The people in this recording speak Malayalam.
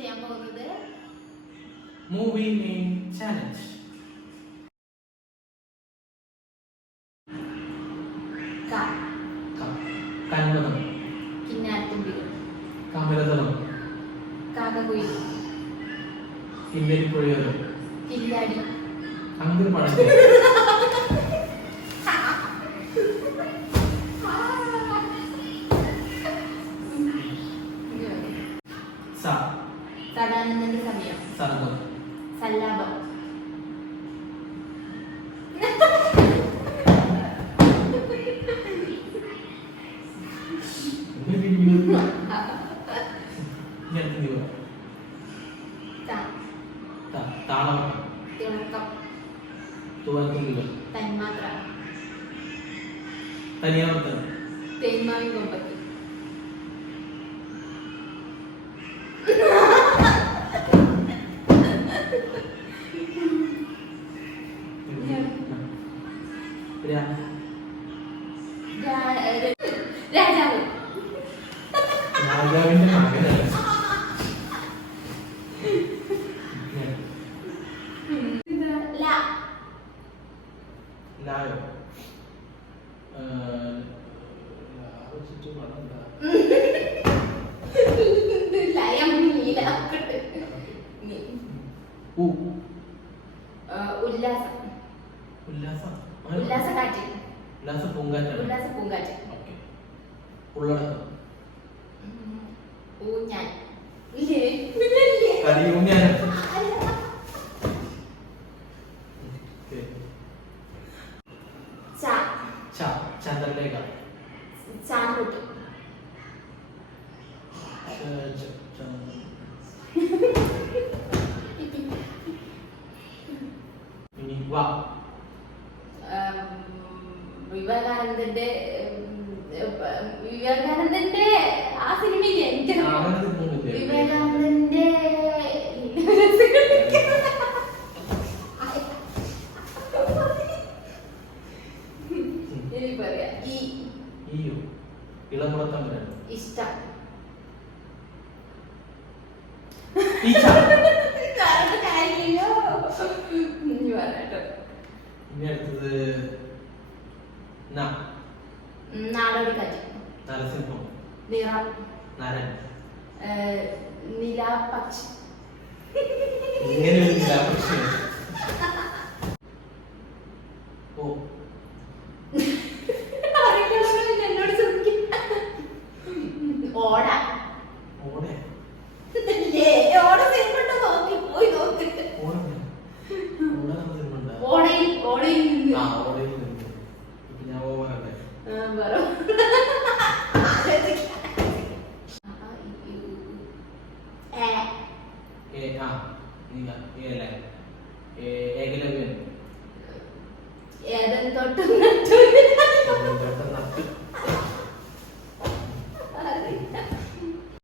ചെയ്യാൻ പോകുന്നത് movie name challenge. കന്മതം, Kinnarathumbikal, Kamaladalam, കാക്കകുയിൽ, കിന്നരിപ്പുഴയോരം, കില്ലാടി, അങ്ങനെ പഴം, സദാനന്ദന്റെ സമയം, സർഗം, സല്ലാപം, താളവട്ടം, തിളക്കം, തൂവൽത്തുള്ളികൾ, തന്മാത്ര, തനിയാവർത്തനം, തേന്മാവിൻ കൊമ്പത്ത്, രാജാവ്, രാജാവിന്റെ മകനല്ല. ലായോ ലയം, നീല, ഉല്ലാസം, ഉല്ലാസക്കാറ്റ്, ഉല്ലാസ പൂങ്കാറ്റ്, ഉല്ലാസ പൂങ്കാറ്റ്, ഉള്ളടക്കം, ഊഞ്ഞാൽ, ഊഞ്ഞാൽ, ചന്ദ്രലേഖ, ചാൻകുട്ടി, ഇനി വാ വിവേകാനന്ദന്റെ ആ സിനിമയില്ലേ എനിക്ക് വിവേകാനന്ദന്റെ എനിക്ക് പറയാം ഇളമുറത്തമ്പലം, ഇഷ്ടം, ഇനി അടുത്തത് നാടോടിക്കാറ്റ്, നരസിംഹം, നിറം, നരൻ, നിലാപക്ഷി, ഇങ്ങനെ ഒരു നിലാപക്ഷി. ഓ എന്നോട് ചോദിക്കും. ഓട, ഓടെ ഓട സിനിമ നോക്കി പോയി നോക്കിട്ട് ഓടയിൽ ഓടയിൽ നിന്ന് ഓടയിൽ നിന്ന് ഇപ്പൊ ഞാൻ ഓവറല്ലേ ഏതൻ തൊട്ട്